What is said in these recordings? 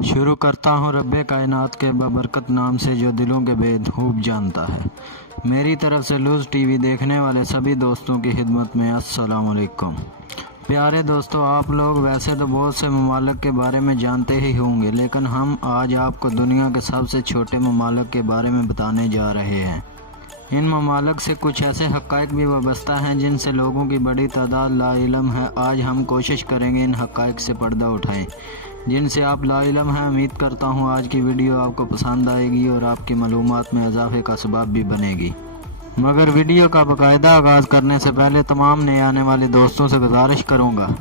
शुरू करता हूँ रब्बे कायनात के बबरकत नाम से जो दिलों के भेद खूब जानता है। मेरी तरफ से लूज़ टीवी देखने वाले सभी दोस्तों की खिदमत में अस्सलाम वालेकुम। प्यारे दोस्तों, आप लोग वैसे तो बहुत से ममालिक के बारे में जानते ही होंगे, लेकिन हम आज आपको दुनिया के सबसे छोटे ममालिक के बारे में बताने जा रहे हैं। इन ममालिक से कुछ ऐसे हक़ाइक़ भी वाबस्ता हैं जिनसे लोगों की बड़ी तादाद लाइलम है। आज हम कोशिश करेंगे इन हक़ाइक़ से पर्दा उठाएं जिनसे आप लाइलम हैं। उम्मीद करता हूँ आज की वीडियो आपको पसंद आएगी और आपकी मालूमात में इजाफे का सबब भी बनेगी। मगर वीडियो का बाकायदा आगाज़ करने से पहले तमाम नए आने वाले दोस्तों से गुजारिश करूँगा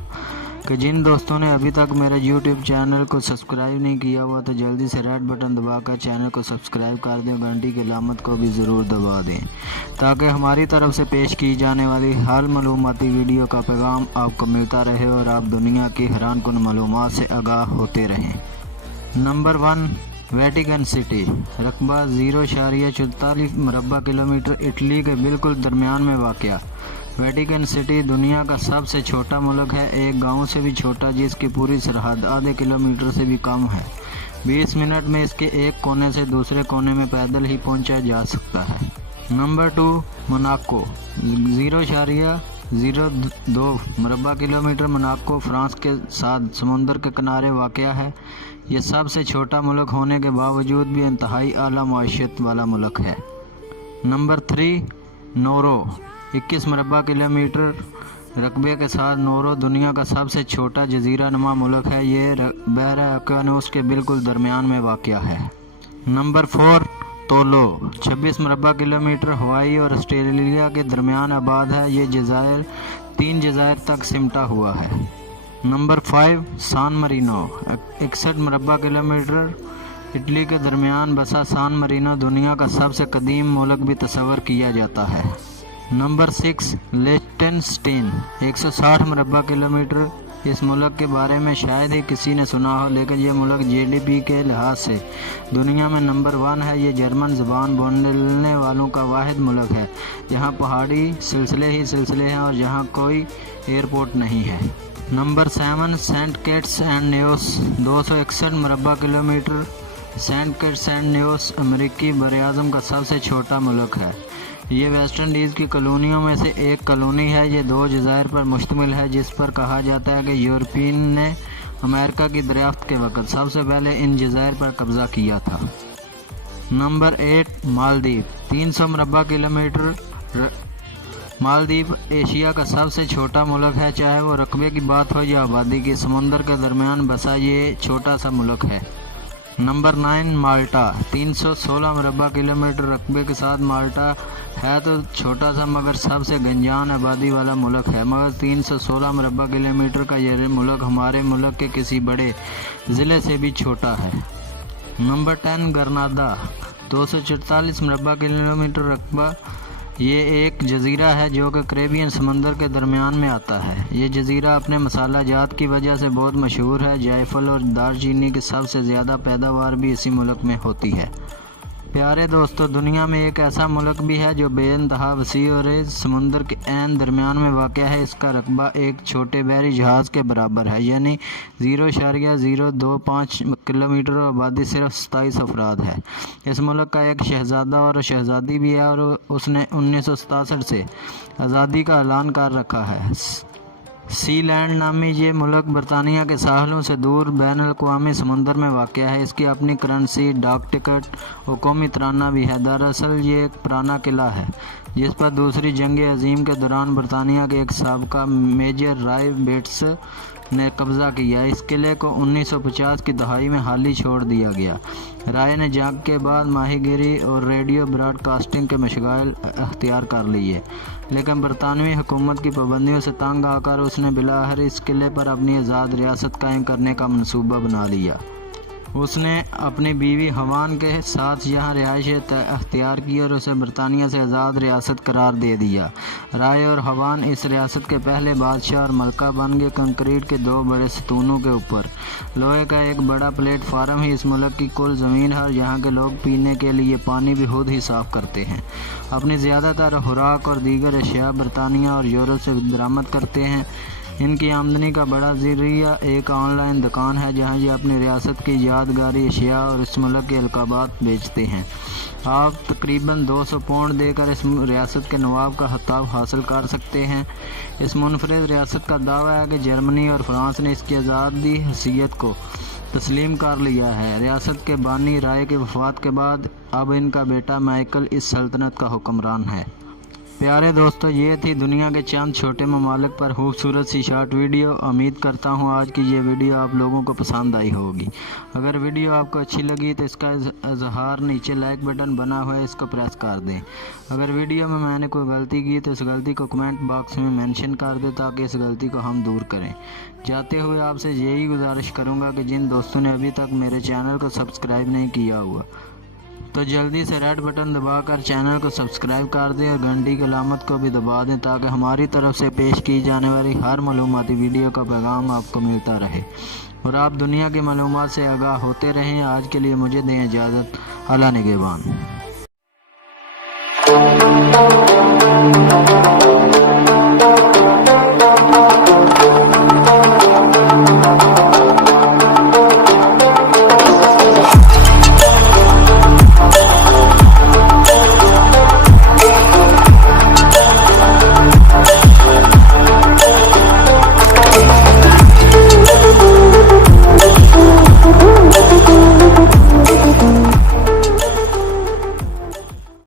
कि जिन दोस्तों ने अभी तक मेरे YouTube चैनल को सब्सक्राइब नहीं किया हुआ तो जल्दी से रेड बटन दबाकर चैनल को सब्सक्राइब कर दें, घंटी की अलामत को भी ज़रूर दबा दें ताकि हमारी तरफ से पेश की जाने वाली हर मालूमाती वीडियो का पैगाम आपको मिलता रहे और आप दुनिया की हैरान कुन मालूमात से आगाह होते रहें। Number 1, Vatican city. रकबा 0.44 मरबा किलोमीटर, इटली के बिल्कुल दरमियान में वाक़या। वेटिकन सिटी दुनिया का सबसे छोटा मुल्क है, एक गांव से भी छोटा, जिसकी पूरी सरहद आधे किलोमीटर से भी कम है। 20 मिनट में इसके एक कोने से दूसरे कोने में पैदल ही पहुंचा जा सकता है। Number 2, Monaco. 0.02 मरबा किलोमीटर, मोनाको फ्रांस के साथ समुंदर के किनारे वाक़या है। यह सबसे छोटा मुल्क होने के बावजूद भी इंतहाई आला मईशत वाला मुल्क है। Number 3, noro. 21 मरबा किलोमीटर रकबे के साथ नोरो दुनिया का सबसे छोटा जजीरा नुमा मुल्क है। ये बहर अक्यानुस के बिल्कुल दरमियान में वाक़या है। नंबर 4, तोलो। 26 मरबा किलोमीटर हवाई और ऑस्ट्रेलिया के दरमियान आबाद है। ये जज़ायर 3 जज़ायर तक सिमटा हुआ है। नंबर 5, सान मरीनो। 61 मरबा किलोमीटर इटली के दरमियान बसा सान मरीनो दुनिया का सबसे कदीम मुल्क भी तस्वर किया जाता है। नंबर 6, लिechtenstein। 160 मरबा किलोमीटर। इस मुल्क के बारे में शायद ही किसी ने सुना हो, लेकिन यह मुल्क GDP के लिहाज से दुनिया में नंबर 1 है। ये जर्मन ज़बान बोलने वालों का वाहिद मुल्क है जहाँ पहाड़ी सिलसिले ही सिलसिले हैं और जहाँ कोई एयरपोर्ट नहीं है। Number 7, Saint Kitts and Nevis. 261 मरबा kilometre. Saint Kitts and Nevis अमेरिकी बरआज़म का सबसे छोटा मुल्क है। ये वेस्ट इंडीज़ की कॉलोनियों में से एक कॉलोनी है। ये 2 जज़ायर पर मुश्तमिल है, जिस पर कहा जाता है कि यूरोपियन ने अमेरिका की दरियाफ्त के वक़्त सबसे पहले इन जज़ायर पर कब्ज़ा किया था। नंबर 8, मालदीव। 300 मरबा किलोमीटर। मालदीव एशिया का सबसे छोटा मुल्क है, चाहे वो रकबे की बात हो या आबादी की। समुंदर के दरमियान बसा ये छोटा सा मुल्क है। नंबर 9, माल्टा। 316 मरबा किलोमीटर रकबे के साथ माल्टा है तो छोटा सा मगर सबसे गंजान आबादी वाला मुल्क है, मगर 316 मरबा किलोमीटर का यह मुल्क हमारे मुल्क के किसी बड़े ज़िले से भी छोटा है। नंबर 10, ग्रनादा। 244 मरबा किलोमीटर रकबा। ये एक जज़ीरा है जो कि कैरेबियन समंदर के दरमियान में आता है। ये जज़ीरा अपने मसाला जात की वजह से बहुत मशहूर है। जायफल और दालचीनी की सबसे ज़्यादा पैदावार भी इसी मुल्क में होती है। प्यारे दोस्तों, दुनिया में एक ऐसा मुल्क भी है जो बेइंतहा वसी और समुंदर के ऐन दरमियान में वाक़या है। इसका रकबा एक छोटे बहरी जहाज़ के बराबर है, यानी 0.025 किलोमीटर और आबादी सिर्फ 27 अफराद है। इस मुल्क का एक शहज़ादा और शहज़ादी भी है और उसने 1967 से आज़ादी का ऐलान कर रखा है। सीलैंड नामी ये मुल्क बरतानिया के साहलों से दूर बैनुल-अक़वामी समुंदर में वाक़या है। इसकी अपनी करेंसी, डाक टिकट और कौमी तराना भी है। दरअसल ये एक पुराना किला है जिस पर दूसरी जंग अज़ीम के दौरान बरतानिया के एक साबका मेजर राय बेट्स ने कब्ज़ा किया। इस किले को 1950 की दहाई में हाल ही छोड़ दिया गया। राय ने जंग के बाद माहीगीरी और रेडियो ब्रॉडकास्टिंग के मशागिल अख्तियार कर लिए, लेकिन बरतानवी हुकूमत की पाबंदियों से तंग आकर उसने बिलाखिर इस किले पर अपनी आज़ाद रियासत कायम करने का मनसूबा बना लिया। उसने अपनी बीवी हवान के साथ यहाँ रिहाइश अख्तियार की और उसे बरतानिया से आज़ाद रियासत करार दे दिया। राय और हवान इस रियासत के पहले बादशाह और मलका बन गए। कंक्रीट के 2 बड़े सतूनों के ऊपर लोहे का एक बड़ा प्लेटफार्म ही इस मुल्क की कुल ज़मीन है और यहाँ के लोग पीने के लिए पानी भी खुद ही साफ़ करते हैं। अपनी ज़्यादातर खुराक और दीगर अशिया बरतानिया और यूरोप से बरामद करते हैं। ان کی آمدنی کا بڑا ذریعہ ایک آن لائن دکان ہے جہاں یہ اپنی ریاست کی یادگاری اشیاء اور اس ملک کے القابات بیچتے ہیں۔ آپ تقریباً 200 پاؤنڈ دے کر اس ریاست کے نواب کا خطاب حاصل کر سکتے ہیں۔ اس منفرد ریاست کا دعویٰ ہے کہ جرمنی اور فرانس نے اس کی آزادی حیثیت کو تسلیم کر لیا ہے۔ ریاست کے بانی رائے کی وفات کے بعد اب ان کا بیٹا مائیکل اس سلطنت کا حکمران ہے۔ پیارے دوستو، یہ تھی دنیا کے چند چھوٹے ممالک پر خوبصورت سی شارٹ ویڈیو۔ امید کرتا ہوں آج کی یہ ویڈیو آپ لوگوں کو پسند آئی ہوگی۔ اگر ویڈیو آپ کو اچھی لگی تو اس کا اظہار نیچے لائک بٹن بنا ہوا ہے، اس کو پریس کر دیں۔ اگر ویڈیو میں نے کوئی غلطی کی تو اس غلطی کو کمنٹ باکس میں مینشن کر دیں تاکہ اس غلطی کو ہم دور کریں۔ جاتے ہوئے آپ سے یہی گزارش کروں گا کہ جن دوستوں نے ابھی تک میرے چینل کو سبسکرائب نہیں کیا ہوا تو جلدی سے ریڈ بٹن دبا کر چینل کو سبسکرائب کر دیں اور گھنٹی کی علامت کو بھی دبا دیں تاکہ ہماری طرف سے پیش کی جانے والی ہر معلوماتی ویڈیو کا پیغام آپ کو ملتا رہے اور آپ دنیا کی معلومات سے آگاہ ہوتے رہیں۔ آج کے لیے مجھے دیں اجازت۔ اللہ نگہبان۔